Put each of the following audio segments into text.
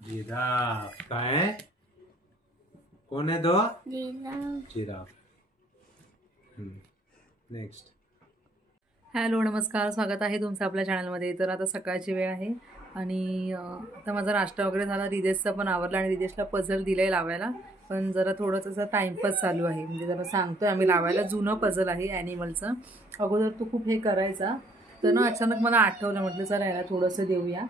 Giraffe काय? कोण आहे तो? जिराफ. नेक्स्ट. हॅलो नमस्कार, स्वागत आहे तुमचं आपल्या चॅनलमध्ये. तर आता सकाळची वेळ आहे आणि आता माझा नाश्ता वगैरे झाला. रिदेशचा पण आवरला आणि रिदेशला पझल दिलंय लावायला, पण जरा थोडंसं टाइमपास चालू आहे. म्हणजे जरा सांगतोय आम्ही लावायला. जुनं पझल आहे ॲनिमलचं. अगोदर तो खूप हे करायचा, तर ना अचानक मला आठवलं, म्हटलं चला याला थोडंसं देऊया.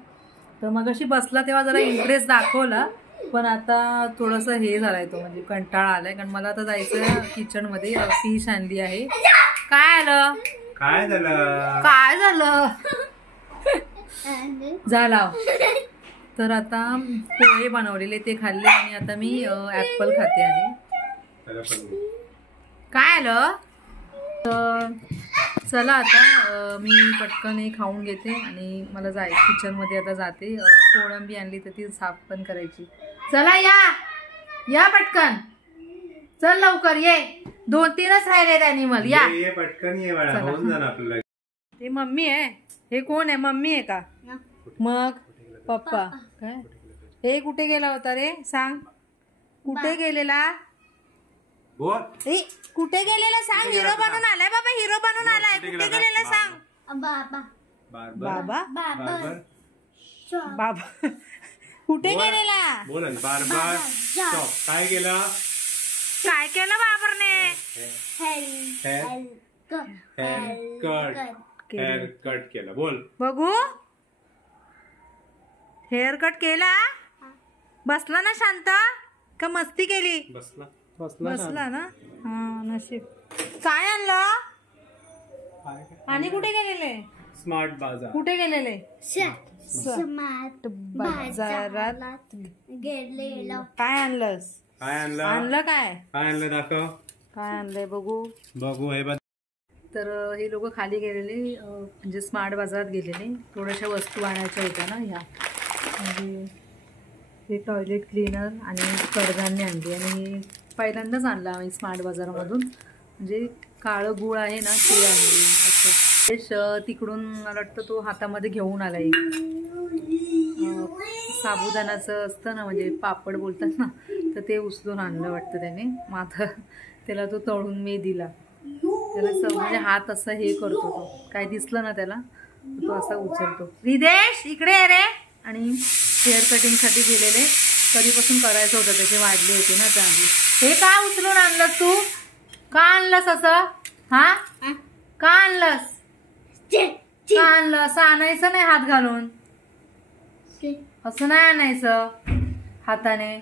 तर मग अशी बसला तेव्हा जरा इंटरेस्ट दाखवला, पण आता थोडंसं हे झालंय, तो म्हणजे कंटाळा आलाय. कारण मला आता जायचं किचनमध्ये. फिश आणली आहे. काय आलं? काय झालं? काय झालं? झाला. तर आता पोहे बनवलेले ते खाल्ले आणि आता मी ऍपल खाते आहे. काय आलं? तर चला आता मी पटकन हे खाऊन घेते आणि मला जायचं किचनमध्ये. आता जाते. कोळंबी आणली तर ती साफ पण करायची. चला या पटकन. चल लवकर ये. 2-3च राहिले ॲनिमल. या ये पटकन ये बाळा. होऊन जाणार आपल्याला. ते मम्मी आहे. हे कोण आहे? मम्मी आहे का? मग पप्पा. काय हे कुठे गेला होता रे? सांग कुठे गेलेला? बोल. कुठे गेलेला सांग. हिरो बनून आलाय बाबा. हिरो बनून आलाय. कुठे गेलेला सांग. बाबा बाबा कुठे गेलेला? बोल. बार्बर शॉप. काय केलं? काय केलं बाबरने? हेअर कट केला. बोल बघू. हेअर कट केला. बसला ना शांत का मस्ती केली? बसला ना. हा नशीब. काय आणलं? आणि कुठे गेलेले? स्मार्ट बाजार. कुठे गेलेले? स्मार्ट बाजारात गेलेलो. काय आणलंस? आणलं काय? काय आणलं दाखव. काय आणलंय बघू. हे बघ. तर हे लोक खाली गेलेले, म्हणजे स्मार्ट बाजारात गेलेले. थोड्याशा वस्तू आणायच्या होत्या ना ह्या. म्हणजे हे टॉयलेट क्लीनर आणि कडधान्य आणली. आणि पहिल्यांदाच आणलं आम्ही स्मार्ट बाजारामधून. म्हणजे काळं गूळ आहे ना ते आणली. असं तिकडून मला वाटतं तो हातामध्ये घेऊन आला. एक साबुदाण्याचं असतं ना, म्हणजे पापड बोलतात ना, तर ते उचलून आणलं वाटतं त्याने. मग आता त्याला तो तळून मी दिला. त्याला म्हणजे हात असं हे करतो. तो काय दिसलं ना त्याला तो असा उचलतो. रिदेश इकडे आहे रे. आणि हेअर कटिंगसाठी गेलेले. कधीपासून करायचं होतं, त्याचे वाढले होते ना चांगले. हे का उचलून आणलं तू? का आणलंस असं? हा का आणलंस? का आणलं? असं आणायचं नाही हात घालून. असं नाही आणायचं हाताने.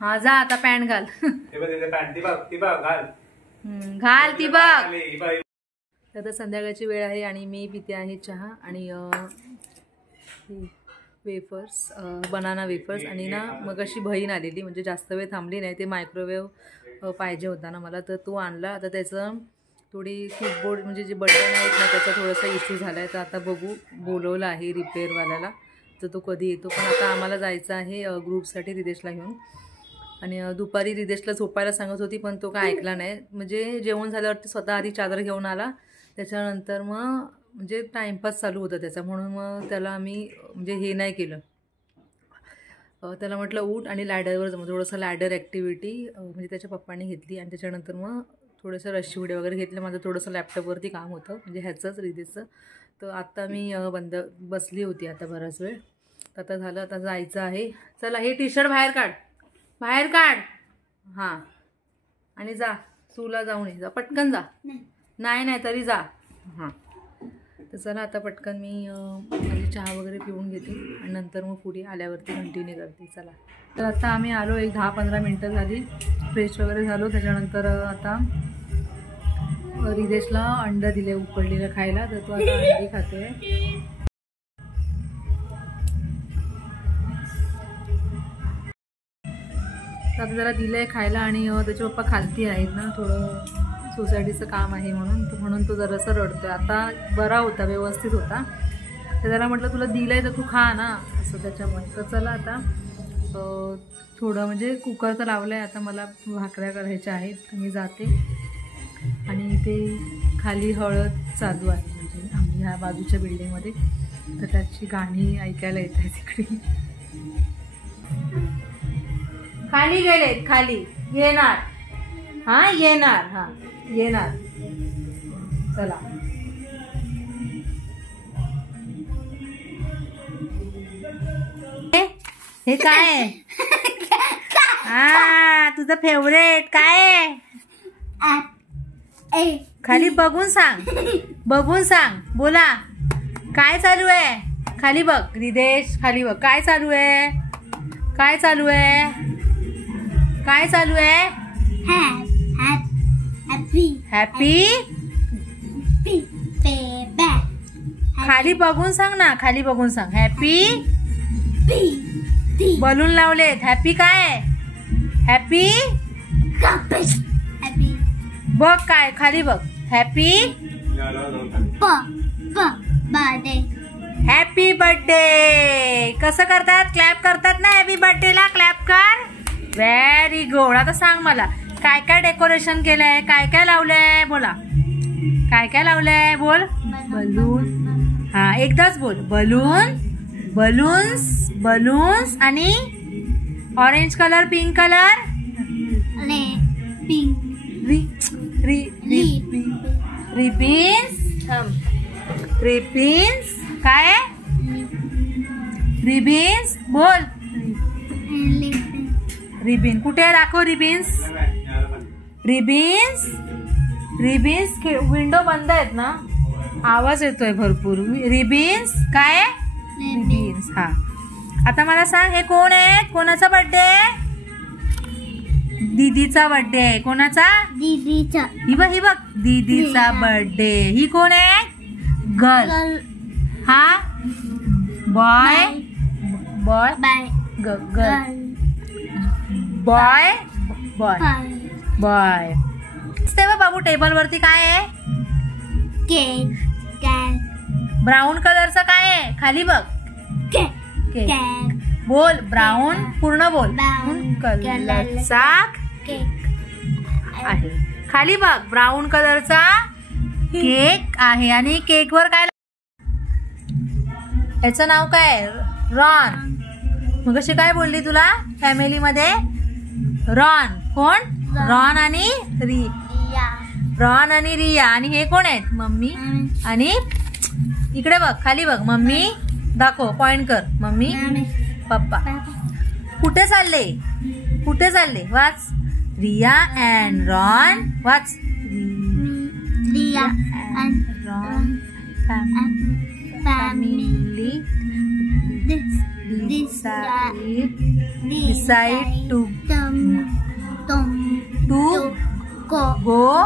हा जा आता पॅन्ट घाल. घाल ती बघ. आता संध्याकाळची वेळ आहे आणि मी पिते आहे चहा आणि वेफर्स, बनाना वेफर्स. आणि ना मग अशी बहीण आलेली, म्हणजे जास्त वेळ थांबली नाही. ते मायक्रोवेव्ह पाहिजे होता ना मला, तर तो आणला. आता त्याचं थोडी कीबोर्ड म्हणजे जे बटन आहेत ना त्याचा थोडासा इश्यू झाला आहे. तर आता बघू, बोलवलं आहे रिपेअरवाल्याला, तर तो कधी येतो. पण आता आम्हाला जायचं आहे ग्रुपसाठी रिदेशला घेऊन. आणि दुपारी रिदेशला झोपायला सांगत होती, पण तो काय ऐकला नाही. म्हणजे जेवण झाल्यावरती स्वतः आधी चादर घेऊन आला. त्याच्यानंतर मग म्हणजे टाईमपास चालू होता त्याचा, म्हणून मग त्याला आम्ही म्हणजे हे नाही केलं. त्याला म्हटलं उठ आणि लॅडरवर जमू. थोडंसं लॅडर ॲक्टिव्हिटी म्हणजे त्याच्या पप्पांनी घेतली. आणि त्याच्यानंतर मग थोडंसं रशी उड्या वगैरे घेतलं. माझं थोडंसं लॅपटॉपवरती काम होतं, म्हणजे ह्याचंच रिदेशचं. तर आत्ता मी बसली होती आता बराच वेळ. आता झालं, आता जायचं आहे. चला हे टी शर्ट बाहेर काढ. हां आणि जा सूला जाऊन ये. जा पटकन जा. नाही तरी जा. हां तर चला आता पटकन मी माझी चहा वगैरे पिऊन घेते आणि नंतर मग पुढे आल्यावरती कंटिन्यू करते. चला तर आता आम्ही आलो. एक 10-15 मिनटं झाली. फ्रेश वगैरे झालो. त्याच्यानंतर आता रिदेशला अंडं दिले उकडलेलं खायला, तर तो आता अंडी खाते. आता जरा दिलंय खायला आणि त्याचे पप्पा खालती आहेत ना, थोडं सोसायटीचं काम आहे म्हणून तो जरासं रडतोय. आता बरा होता, व्यवस्थित होता. तर जरा म्हटलं तुला दिलंय तर तू खा ना, असं त्याच्यामुळे. तर चला आता थोडं म्हणजे कुकर तर लावलं आहे. आता मला भाकऱ्या करायच्या आहेत, तर मी जाते. आणि ते खाली हळद चालू आहे, म्हणजे आम्ही ह्या बाजूच्या बिल्डिंगमध्ये, तर त्याची गाणी ऐकायला येत आहे तिकडे. खाली गेलेत, खाली येणार. हा येणार, हा येणार. चला हे काय आहे? हा तुझं फेवरेट काय आहे? खाली बघून सांग, बघून सांग. बोला काय चालू आहे? खाली बघ रिदेश, खाली बघ काय चालू आहे? काय चालू आहे? काय चालू आहे? हॅपी. खाली बघून सांग ना, खाली बघून सांग. हॅपी. बलून लावलेत. हॅपी काय? हॅपी बघ काय खाली बघ. Happy happy birthday. कसं करतात? क्लॅप करतात ना हॅपी बर्थडेला. क्लॅप कर. Very good. आता सांग मला काय काय डेकोरेशन केलंय, काय काय लावलंय? बोला काय काय लावलंय? बोल. बलून. हा एकदाच बोल. बलून, बलून्स, बलून्स आणि orange colour, pink colour, ribbons. Ribbons काय? रिबिन्स बोल. रिबिन कुठे दाखव? रिबिन्स. रिबिन्स. रिबिन्स. विंडो बंद आहेत ना, आवाज येतोय भरपूर. रिबिन्स काय? रिबिन्स. हा आता मला सांग हे कोण आहे? कोणाचा बर्थडे? दीदीचा बर्थडे. कोणाचा? दीदीचा. ही बघ, ही बघ दीदीचा बर्थडे. ही कोण आहे? गर्ल. हा boy. Boy girl. Boy boy boy. तेव्हा बाबू टेबल वरती काय आहे? केक. ब्राऊन कलरचा काय आहे? खाली बघ. केक. बोल ब्राऊन. पूर्ण बोल. ब्राऊन कलरचा केक आहे. खाली बघ ब्राऊन कलरचा केक आहे. आणि केक वर काय? याचं नाव काय? रॉन. मग कशी काय बोलली तुला फॅमिली मध्ये? रॉन. कोण? रॉन आणि रॉन आणि रिया. आणि हे कोण आहेत? मम्मी आणि इकडे बघ खाली बघ. मम्मी दाखव, पॉइंट कर. Mummy papa. कुठे चालले? कुठे चालले? वाच. Riya and Ron. वाच. Riya and Ron family decide to go for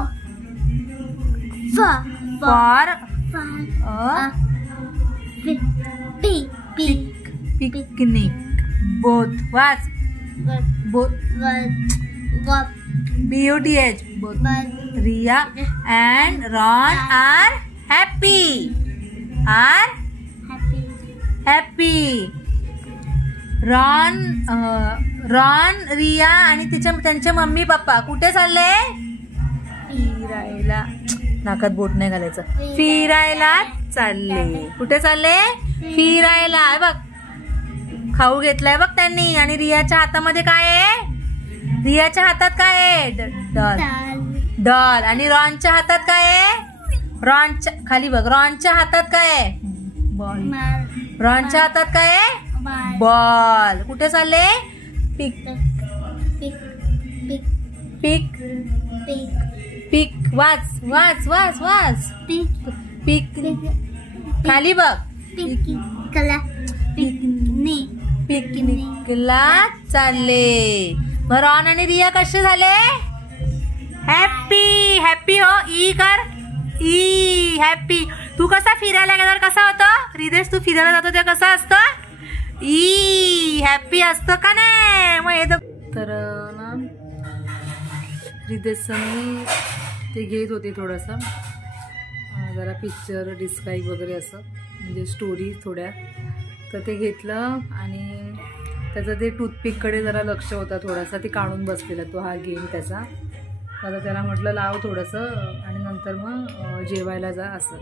a picnic. Both. What? Both. B-O-T-H. Both. Riya and Ron are happy. Are happy. Ron, Riya आणि त्यांचे मम्मी पप्पा कुठे चालले? फिरायला. नाकात बोट नाही घालायचं. फिरायला चालले. कुठे चालले? फिरायला. बघ खाऊ घेतलाय बघ त्यांनी. आणि रियाच्या हातामध्ये काय आहे? रियाच्या हातात काय आहे? डॉल. आणि रॉनच्या हातात काय आहे? रॉनच्या खाली बघ. रॉनच्या हातात काय आहे? बॉल. रॉनच्या हातात काय आहे? बॉल. कुठे चालले? पिक. वाच वाच वाच वाच. पिक. खाली बघ. पिकनिकला चालले. मग रॉन आणि रिया कसे झाले? हॅपी. हॅपी हो. ई कर. ई हॅपी. तू कसा फिरायला गेल्यावर कसा होतो? रिदेश तू फिरायला जातो ते कसं असतं? ई हॅपी असतं का नाही? मग तर ना रिदेशनी ते घेत होते थोडंसं जरा पिक्चर डिस्क्राईब वगैरे असं म्हणजे स्टोरी थोड्या. तर ते घेतलं आणि त्याचं ते टूथपिककडे जरा लक्ष होता थोडासा. ते काढून बसलेला तो हा गेम त्याचा. आता त्याला म्हटलं लाव थोडंसं आणि नंतर मग जेवायला जा असं.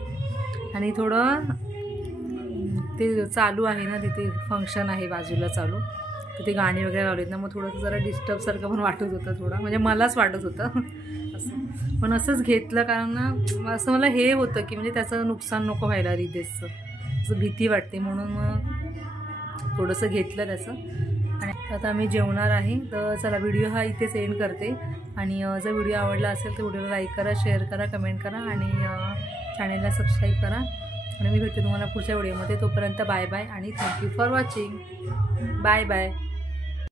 आणि थोडं ते चालू आहे ना, तिथे फंक्शन आहे बाजूला चालू, तिथे गाणी वगैरे लावलीत ना, मग थोडंसं जरा डिस्टर्बसारखं पण वाटत होतं थोडं, म्हणजे मलाच वाटत होतं असं. पण असंच घेतलं कारण ना असं मला हे होतं की म्हणजे त्याचं नुकसान नको व्हायला रितेशचं, असं भीती वाटते, म्हणून मग थोडंसं घेतलं त्याचं. आणि आता आम्ही जेवणार आहे. तर चला व्हिडिओ हा इथेच एंड करते. आणि जर व्हिडिओ आवडला असेल तर व्हिडिओला लाईक करा, शेअर करा, कमेंट करा आणि चॅनेलला सबस्क्राईब करा. आणि मी भेटते तुम्हाला पुढच्या व्हिडिओमध्ये. तोपर्यंत बाय बाय आणि thank you for watching. Bye bye.